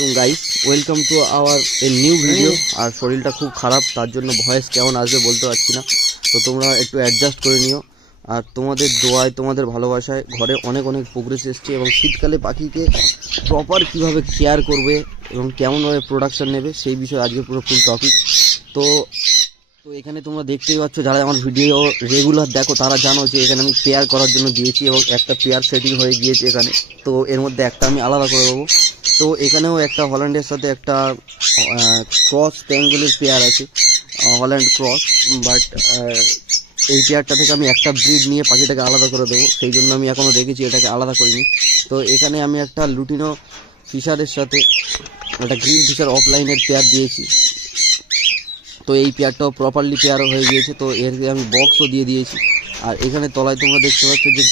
আসসালামাইকুম guys, welcome to our a new video. আর শরীরটা খুব খারাপ, তার জন্য ভয়েস কেমন আসবে বলতে পারছি না, তো তোমরা একটু অ্যাডজাস্ট করে নিও। আর তোমাদের দোয়ায়, তোমাদের ভালোবাসায় ঘরে অনেক অনেক প্রোগ্রেস এসছে, এবং শীতকালে পাখিকে প্রপার কীভাবে কেয়ার করবে এবং কেমনভাবে প্রোডাকশান নেবে সেই বিষয়ে আজকে পুরো ফুল টপিক। তো এখানে তোমরা দেখতেই পাচ্ছ, যারা আমার ভিডিও রেগুলার দেখো তারা জানো যে এখানে আমি পেয়ার করার জন্য দিয়েছি এবং একটা পেয়ার সেটিং হয়ে গিয়েছে এখানে। তো এর মধ্যে একটা আমি আলাদা করে দেবো। তো এখানেও একটা হল্যান্ডের সাথে একটা ক্রস প্যাঙ্গেলের পেয়ার আছে, হল্যান্ড ক্রস, বাট এই পেয়ারটা থেকে আমি একটা ব্রিড নিয়ে পাখিটাকে আলাদা করে দেবো, সেই জন্য আমি এখনও দেখেছি এটাকে আলাদা করিনি। তো এখানে আমি একটা লুটিনো ফিশারের সাথে একটা গ্রিন ফিশার অফলাইনের পেয়ার দিয়েছি। তো এই পেয়ারটাও প্রপারলি পেয়ারও হয়ে গিয়েছে। তো এর আমি বক্সও দিয়ে দিয়েছি। আর এখানে তলায় তোমরা দেখতে পাচ্ছ যে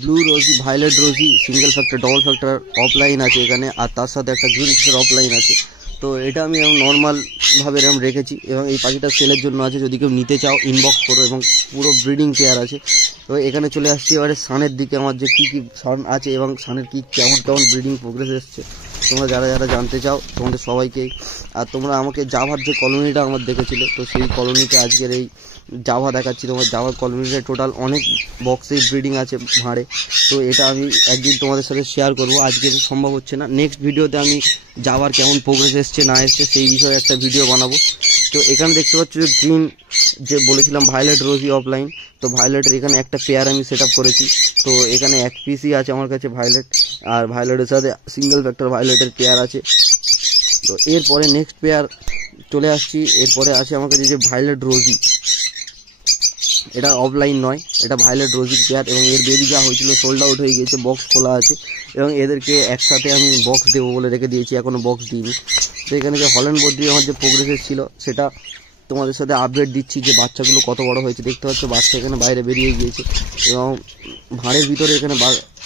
blue rosy, violet rosy, single factor, double factor offline আছে এখানে, আর তার সাথে একটা গ্রিন ফিশার অফলাইন আছে। তো এটা আমি নর্মালভাবে এরকম রেখেছি, এবং এই পাখিটা সেলের জন্য আছে, যদি কেউ নিতে চাও ইনবক্স করো, এবং পুরো ব্রিডিং পেয়ার আছে। তো এখানে চলে আসছি এবারে সানের দিকে, আমার যে কী কী সান আছে এবং সানের কী কেমন কেমন ব্রিডিং প্রোগ্রেস এসছে তোমরা যারা যারা জানতে চাও তোমাদের সবাইকেই। আর তোমরা আমাকে জাভার যে কলোনিটা আমার দেখেছিলে, তো সেই কলোনিতে আজকের এই জাভা দেখাচ্ছি। তোমার জাভার কলোনিতে টোটাল অনেক বক্সে ব্রিডিং আছে ভাঁড়ে। তো এটা আমি একদিন তোমাদের সাথে শেয়ার করব, আজকে সম্ভব হচ্ছে না। নেক্সট ভিডিওতে আমি জাভার কেমন প্রোগ্রেস এসছে না এসছে সেই বিষয়ে একটা ভিডিও বানাবো। তো এখানে দেখতে পাচ্ছ যে গ্রিন যে বলেছিলাম ভায়োলেট রোজি অফলাইন, তো ভায়োলেটের এখানে একটা পেয়ার আমি সেট আপ করেছি। তো এখানে এক পিসই আছে আমার কাছে ভায়োলেট, আর ভায়োলেটের সাথে সিঙ্গেল ফ্যাক্টর ভায়োলেটের পেয়ার আছে। তো এরপরে নেক্সট পেয়ার চলে আসছি, এরপরে আছে আমার কাছে যে ভায়োলেট রোজি, এটা অফলাইন নয়, এটা ভায়োলেট রোজির পেয়ার, এবং এর বেবি যা হয়েছিল সোল্ড আউট হয়ে গিয়েছে, বক্স খোলা আছে, এবং এদেরকে একসাথে আমি বক্স দেবো বলে রেখে দিয়েছি, এখনও বক্স দিইনি। তো এখানে যে হল্যান্ড বদ্রি আমার যে প্রোগ্রেস ছিল সেটা তোমাদের সাথে আপডেট দিচ্ছি, যে বাচ্চাগুলো কত বড় হয়েছে। দেখতে পাচ্ছ বাচ্চা এখানে বাইরে বেরিয়ে গিয়েছে, এবং ভাঁড়ের ভিতরে এখানে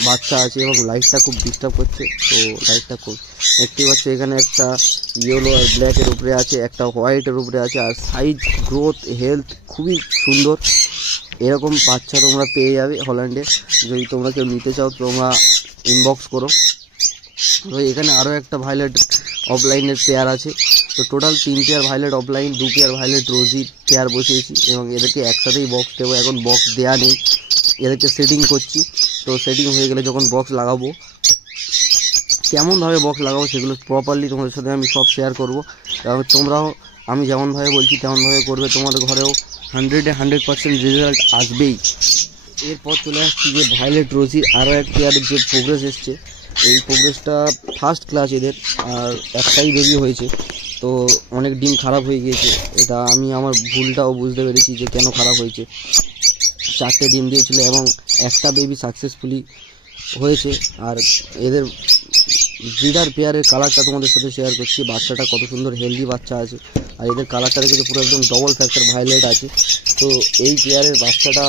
বাচ্চা আছে, এবং লাইটটা খুব ডিস্টার্ব করছে। তো লাইটটা খুব দেখতেই পাচ্ছ, এখানে একটা ইয়েলো আর ব্ল্যাকের উপরে আছে, একটা হোয়াইটের উপরে আছে, আর সাইজ, গ্রোথ, হেলথ খুবই সুন্দর। এরকম বাচ্চা তোমরা পেয়ে যাবে হল্যান্ডে, যদি তোমরা কেউ নিতে চাও তোমরা ইনবক্স করো। তো এখানে আরও একটা ভায়োলেট অফলাইনের পেয়ার আছে। তো total 3 pair violet offline, 2 pair violet rosy pair বসিয়েছি, এবং এদেরকে একসাথেই বক্স দেবো। এখন বক্স দেওয়া নেই, এদেরকে সেটিং করছি। তো সেটিং হয়ে গেলে যখন বক্স লাগাবো, কেমনভাবে বক্স লাগাবো সেগুলো প্রপারলি তোমাদের সাথে আমি সব শেয়ার করবো। এবং তোমরাও আমি যেমনভাবে বলছি তেমনভাবে করবে, তোমাদের ঘরেও 100% রেজাল্ট আসবেই। এরপর চলে আসছি যে ভায়োলেট রোজির আরও এক পেয়ারের যে প্রোগ্রেস এসছে, এই প্রোগ্রেসটা ফার্স্ট ক্লাস এদের, আর একটাই বেবি হয়েছে। তো অনেক ডিম খারাপ হয়ে গিয়েছে, এটা আমি আমার ভুলটাও বুঝতে পেরেছি যে কেন খারাপ হয়েছে। 4টে ডিম দিয়েছিল এবং একটা বেবি সাকসেসফুলি হয়েছে। আর এদের ব্রিডার পেয়ারের কালারটা তোমাদের সাথে শেয়ার করছি, বাচ্চাটা কত সুন্দর হেলদি বাচ্চা আছে, আর এদের কালারটা রেখেছে পুরো একদম ডবল ফ্যাক্টর ভায়োলেট আছে। তো এই পেয়ারের বাচ্চাটা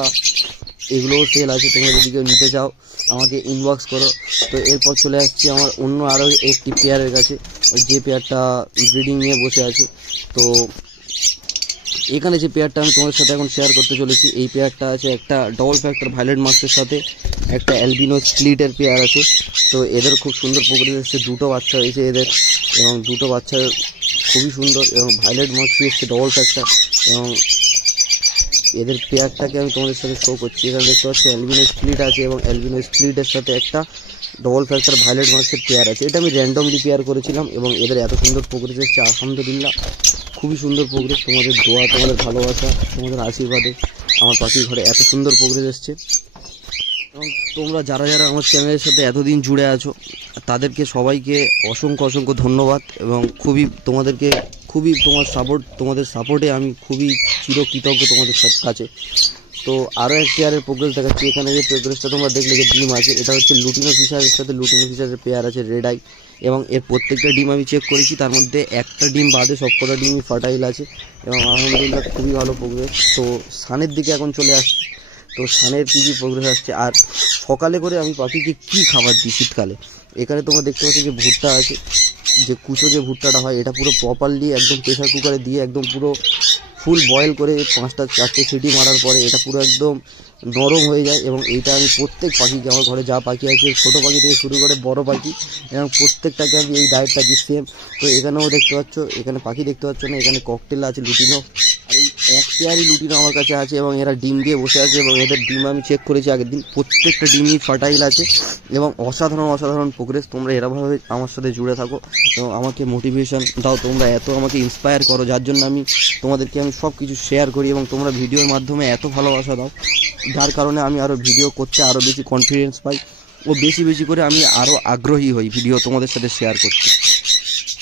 এগুলোও সেল আছে, তোমরা যদি কেউ নিতে চাও আমাকে ইনবক্স করো। তো এরপর চলে আসছি আমার অন্য আরও একটি পেয়ারের কাছে, যে পেয়ারটা ব্রিডিং নিয়ে বসে আছে। তো এখানে যে পেয়ারটা আমি তোমাদের সাথে এখন শেয়ার করতে চলেছি, এই পেয়ারটা আছে একটা ডবল ফ্যাক্টর ভায়োলেট মাস্কের সাথে একটা অ্যালবিনো স্প্লিটের পেয়ার আছে। তো এদের খুব সুন্দর প্রোগ্রেস এসছে, 2টো বাচ্চা হয়েছে এদের, এবং 2টো বাচ্চা খুবই সুন্দর, এবং ভায়োলেট মাস্ক এসছে ডবল ফ্যাক্টর, এবং এদের পেয়ারটাকে আমি তোমাদের সাথে শো করছি। এখানে দেখতে পাচ্ছি অ্যালবিনো স্প্লিট আছে, এবং অ্যালবিনো স্প্লিটের সাথে একটা ডবল ফ্যাক্টর ভায়োলেট মাস্কের পেয়ার আছে। এটা আমি র্যান্ডমলি পেয়ার করেছিলাম, এবং এদের এত সুন্দর প্রোগ্রেস এসছে, আলহামদুলিল্লাহ খুবই সুন্দর প্রোগ্রেস। তোমাদের দোয়া, তোমাদের ভালোবাসা, তোমাদের আশীর্বাদে আমার পাখির ঘরে এত সুন্দর প্রোগ্রেস এসছে। এবং তোমরা যারা যারা আমার চ্যানেলের সাথে এতদিন জুড়ে আছো তাদেরকে সবাইকে অসংখ্য অসংখ্য ধন্যবাদ, এবং তোমাদের সাপোর্টে আমি খুবই চিরকৃতজ্ঞ তোমাদের কাছে। তো আরও এক পেয়ারের প্রোগ্রেস দেখাচ্ছি। এখানে যে প্রোগ্রেসটা তোমরা দেখলে যে ডিম আছে, এটা হচ্ছে লুটিনো ফিশারের সাথে লুটিনো ফিশারের পেয়ার আছে রেড আই, এবং এর প্রত্যেকটা ডিম আমি চেক করেছি, তার মধ্যে একটা ডিম বাদে সবকটা ডিমই ফার্টাইল আছে, এবং আলহামদুলিল্লাহ খুবই ভালো প্রোগ্রেস। তো সানের দিকে এখন চলে আসছি। তো সানের কী কী প্রোগ্রেস আসছে, আর সকালে করে আমি পাখিকে কী খাবার দিই শীতকালে। এখানে তোমরা দেখতে পাচ্ছ যে ভুট্টা আছে, যে কুচো যে ভুট্টাটা হয়, এটা পুরো প্রপারলি একদম প্রেশার কুকারে দিয়ে একদম পুরো ফুল বয়েল করে 5-4টে সিটি মারার পরে এটা পুরো একদম নরম হয়ে যায়। এবং এইটা আমি প্রত্যেক পাখিকে, আমার ঘরে যা পাখি আছে ছোটো পাখি থেকে শুরু করে বড় পাখি, এবং প্রত্যেকটাকে আমি এই ডায়েটটা দিই সেম। তো এখানেও দেখতে পাচ্ছ, এখানে পাখি দেখতে পাচ্ছ না, এখানে ককটেল আছে, লুটিনো। আর এই এক পেয়ারই লুটিনো আমার কাছে আছে এবং এরা ডিম দিয়ে বসে আছে। এবং এদের ডিম আমি চেক করেছি আগের দিন, প্রত্যেকটা ডিমই ফার্টাইল আছে এবং অসাধারণ প্রোগ্রেস। তোমরা এরভাবে আমার সাথে জুড়ে থাকো এবং আমাকে মোটিভেশন দাও, তোমরা এত আমাকে ইন্সপায়ার করো, যার জন্য আমি তোমাদেরকে আমি সব কিছু শেয়ার করি এবং তোমরা ভিডিওর মাধ্যমে এত ভালোবাসা দাও, যার কারণে আমি আরও ভিডিও করতে আরও বেশি কনফিডেন্স পাই ও বেশি করে আমি আরও আগ্রহী হই ভিডিও তোমাদের সাথে শেয়ার করতে।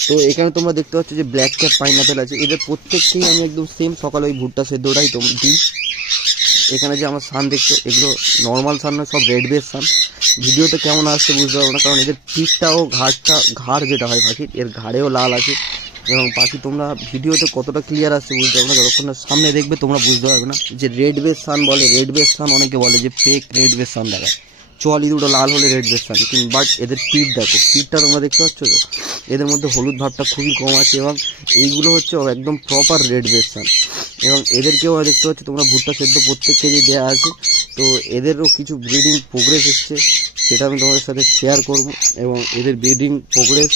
তো এখানে তোমরা দেখতে পাচ্ছ যে ব্ল্যাক ক্যাপ পাইনাপেল আছে, এদের প্রত্যেককেই আমি একদম সেম সকালে ওই ভুট্টা সেদ্ধটাই দিই। এখানে যে আমার সান দেখছো, এগুলো নর্মাল সান না, সব রেড বেস সান। ভিডিওতে কেমন আসছে বুঝতে পারবো না, কারণ এদের পিঠটাও ঘাড় যেটা হয় পাখির, এর ঘাড়েও লাল আছে। এবং পাখি তোমরা ভিডিওতে কতটা ক্লিয়ার আসছে বুঝতে পারবো না, যতক্ষণ না সামনে দেখবে তোমরা বুঝতে পারবে না। যে রেড বেস সান বলে, রেড বেস সান অনেকে বলে যে ফেক রেড বেস সান দেখায়, চোয়ালি দুটো লাল হলে রেড বেস সান, কিন্তু বাট এদের পিঠ দেখো, পিঠটা তোমরা দেখতে পাচ্ছ তো, এদের মধ্যে হলুদ ভাবটা খুবই কম আছে এবং এইগুলো হচ্ছে একদম প্রপার রেড বেস সান। এবং এদেরকেও দেখতে পাচ্ছ তোমরা ভুট্টা সেদ্ধ প্রত্যেক কেজি দেওয়া আছে। তো এদেরও কিছু ব্রিডিং প্রোগ্রেস এসছে, সেটা আমি তোমাদের সাথে শেয়ার করব। এবং এদের ব্রিডিং প্রোগ্রেস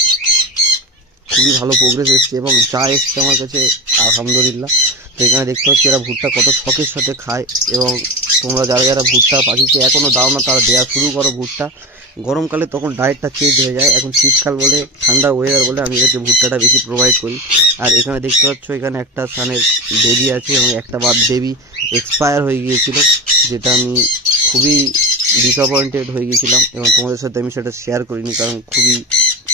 খুবই ভালো প্রোগ্রেস এসছে এবং যা এসছে আমার কাছে আলহামদুলিল্লাহ। তো এখানে দেখতে পাচ্ছি এরা ভুট্টা কত শখের সাথে খায়। এবং তোমরা যারা ভুট্টা পাখিকে এখনও দাও না, তারা দেওয়া শুরু করো ভুট্টা। গরমকালে তখন ডায়েটটা চেঞ্জ হয়ে যায়, এখন শীতকাল বলে ঠান্ডা ওয়েদার বলে আমি এদেরকে ভুট্টাটা বেশি প্রোভাইড করি। আর এখানে দেখতে পাচ্ছ এখানে একটা সানের বেবি আছে এবং একটা বেবি এক্সপায়ার হয়ে গিয়েছিল, যেটা আমি খুবই ডিসঅ্যাপয়েন্টেড হয়ে গিয়েছিলাম এবং তোমাদের সাথে আমি সেটা শেয়ার করিনি, কারণ খুবই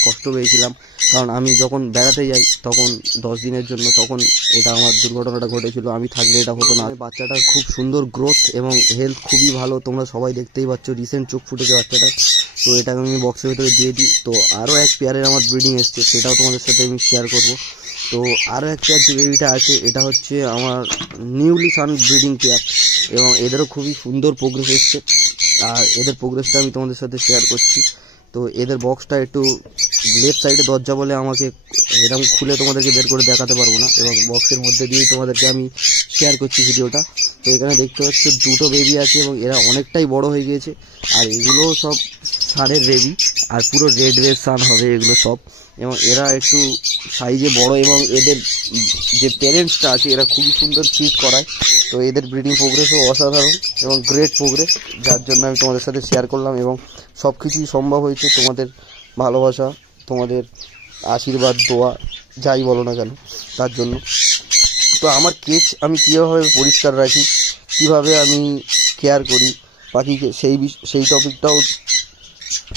কষ্ট পেয়েছিলাম। কারণ আমি যখন বেড়াতে যাই তখন 10 দিনের জন্য, তখন এটা আমার দুর্ঘটনাটা ঘটেছিল, আমি থাকলে এটা হতো না। বাচ্চাটার খুব সুন্দর গ্রোথ এবং হেলথ খুবই ভালো, তোমরা সবাই দেখতেই পাচ্ছ, রিসেন্ট চোখ ফুটেছে বাচ্চাটার। তো এটা আমি বক্সের ভিতরে দিয়ে দিই। তো আরও এক পেয়ারের আমার ব্রিডিং এসছে, সেটাও তোমাদের সাথে আমি শেয়ার করব। তো আরও এক পেয়ার যে বেবিটা আছে, এটা হচ্ছে আমার নিউলি সান ব্রিডিং পেয়ার এবং এদেরও খুবই সুন্দর প্রোগ্রেস এসছে। আর এদের প্রোগ্রেসটা আমি তোমাদের সাথে শেয়ার করছি। তো এদের বক্সটা একটু লেফট সাইডে দরজা বলে আমাকে এরকম খুলে তোমাদেরকে বের করে দেখাতে পারবো না, এবং বক্সের মধ্যে দিয়েই তোমাদেরকে আমি শেয়ার করছি ভিডিওটা। তো এখানে দেখতে পাচ্ছ দুটো বেবি আছে এবং এরা অনেকটাই বড় হয়ে গিয়েছে। আর এগুলো সব সানের বেবি আর পুরো রেড রেড সান হবে এগুলো সব। এবং এরা একটু সাইজে বড় এবং এদের যে প্যারেন্টসটা আছে এরা খুবই সুন্দর ফিট করায়। তো এদের ব্রিডিং প্রোগ্রেসও অসাধারণ এবং গ্রেট প্রোগ্রেস, যার জন্য আমি তোমাদের সাথে শেয়ার করলাম। এবং সব কিছুই সম্ভব হয়েছে তোমাদের ভালোবাসা, তোমাদের আশীর্বাদ, দোয়া, যাই বলো না কেন, তার জন্য। তো আমার কেজ আমি কীভাবে পরিষ্কার রাখি, কিভাবে আমি কেয়ার করি পাখিকে, সেই টপিকটাও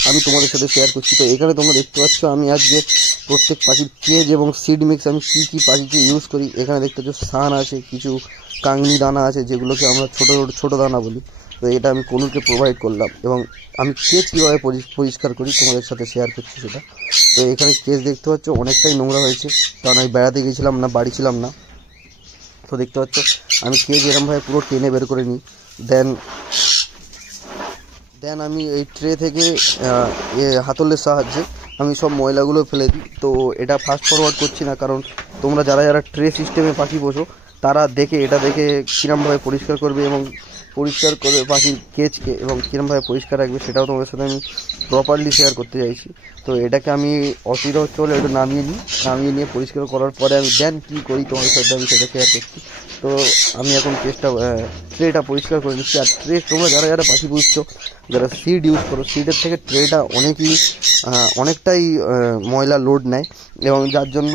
আমি তোমাদের সাথে শেয়ার করছি। তো এখানে তোমরা দেখতে পাচ্ছ আমি আজকে প্রত্যেক পাখির কেজ এবং সিড মিক্স আমি কী পাখিকে ইউজ করি। এখানে দেখতে পাচ্ছ সান আছে, কিছু কাংনি দানা আছে, যেগুলোকে আমরা ছোটো দানা বলি। তো এটা আমি কোনুকে প্রোভাইড করলাম এবং আমি কেজ কীভাবে পরিষ্কার করি তোমাদের সাথে শেয়ার করছি সেটা। তো এখানে কেজ দেখতে পাচ্ছ অনেকটাই নোংরা হয়েছে, কারণ আমি বেড়াতে গেছিলাম না, বাড়ি ছিলাম না। তো দেখতে পাচ্ছ আমি কেজ এরমভাবে পুরো টেনে বের করে নিই। দেন আমি এই ট্রে থেকে হাতলের সাহায্যে আমি সব ময়লাগুলো ফেলে দিই। তো এটা ফাস্ট ফরওয়ার্ড করছি না, কারণ তোমরা যারা ট্রে সিস্টেমে পাখি বসো তারা এটা দেখে কীরমভাবে পরিষ্কার করবে এবং পরিষ্কার করে পাখির কেজকে এবং কীরমভাবে পরিষ্কার রাখবে সেটাও তোমাদের সাথে আমি প্রপারলি শেয়ার করতে চাইছি। তো এটাকে আমি অসুবিধা হচ্ছে বলে এটা নামিয়ে নিয়ে পরিষ্কার করার পরে আমি দেন কী করি তোমাদের সাথে আমি সেটা শেয়ার করছি। তো আমি এখন ট্রেটা পরিষ্কার করে নিচ্ছি। আর ট্রে তোমরা যারা পাখি বুঝছো, যারা সিড ইউজ করো, সিডের থেকে ট্রেটা অনেকটাই ময়লা লোড নেয় এবং যার জন্য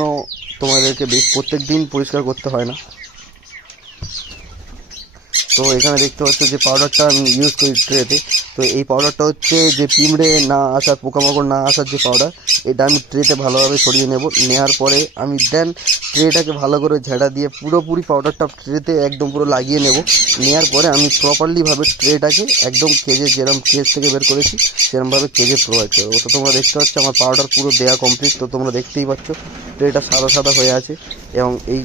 তোমাদেরকে প্রত্যেক দিন পরিষ্কার করতে হয় না। তো এখানে দেখতে পাচ্ছ যে পাউডারটা আমি ইউজ করি ট্রেতে। তো এই পাউডারটা হচ্ছে যে পিঁমড়ে না আসার, পোকামাকড় না আসার যে পাউডার, এটা আমি ট্রেতে ভালোভাবে ছড়িয়ে নেওয়ার পরে আমি দেন ট্রেটাকে ভালো করে ঝেড়া দিয়ে পুরোপুরি পাউডারটা ট্রেতে একদম পুরো লাগিয়ে নেওয়ার পরে আমি প্রপারলিভাবে ট্রেটাকে একদম কেজ থেকে বের করেছি সেরকমভাবে কেজে প্রোভাইড করবো। তো তোমরা দেখতে পাচ্ছ আমার পাউডার পুরো দেওয়া কমপ্লিট। তো তোমরা দেখতেই পাচ্ছ ট্রেটা সাদা হয়ে আছে এবং এই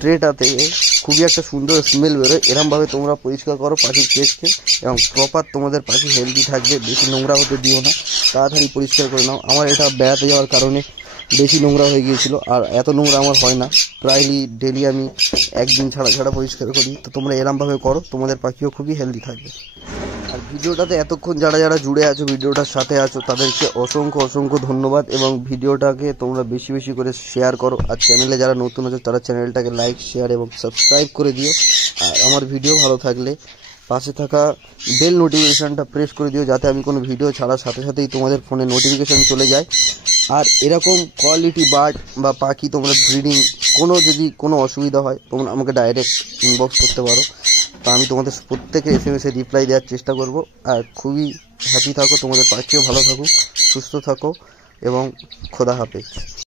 ট্রেটাতে খুবই একটা সুন্দর স্মেল বেরোয়। এরমভাবে তোমরা পরিষ্কার করো পাখির কেজকে এবং প্রপার তোমাদের পাখি হেলদি থাকবে। বেশি নোংরা হতে দিও না, তাড়াতাড়ি পরিষ্কার করে নাও। আমার এটা বেড়াতে যাওয়ার কারণে বেশি নোংরা হয়ে গিয়েছিল। আর এত নোংরা আমার হয় না, প্রায়লি ডেলি আমি একদিন ছাড়া ছাড়া পরিষ্কার করি। তো তোমরা এরমভাবে করো, তোমাদের পাখিও খুবই হেলদি থাকবে। আর ভিডিওটাতে এতক্ষণ যারা যারা জুড়ে আছো, ভিডিওটার সাথে আছো, তাদেরকে অসংখ্য অসংখ্য ধন্যবাদ। এবং ভিডিওটাকে তোমরা বেশি বেশি করে শেয়ার করো। আর চ্যানেলে যারা নতুন আছো তারা চ্যানেলটাকে লাইক, শেয়ার এবং সাবস্ক্রাইব করে দিও। আর আমার ভিডিও ভালো থাকলে পাশে থাকা বেল নোটিফিকেশানটা প্রেস করে দিও, যাতে আমি কোনো ভিডিও ছাড়ার সাথে সাথেই তোমাদের ফোনে নোটিফিকেশান চলে যায়। আর এরকম কোয়ালিটি বার্ড বা পাখি তোমরা ব্রিডিং যদি কোনো অসুবিধা হয়, তোমরা আমাকে ডাইরেক্ট ইনবক্স করতে পারো। তা আমি তোমাদের প্রত্যেকে SMS রিপ্লাই দেওয়ার চেষ্টা করব। আর খুবই হ্যাপি থাকো, তোমাদের পাখিও ভালো থাকুক, সুস্থ থাকো এবং খোদা হাফেজ।